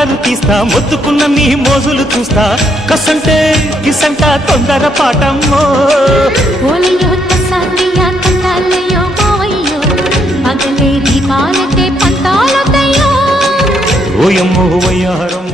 కసరు తీస్తా మొత్తుకున్న నీ మోజులు చూస్తా కసంటే కిసంట తొందర పాటమ్మో ఓలయ్యో తసాలియా తందాలయ్యో మావయ్యో పగలే దీపాలకే పంతాలతయ్యో ఓయమ్మో వయ్యారం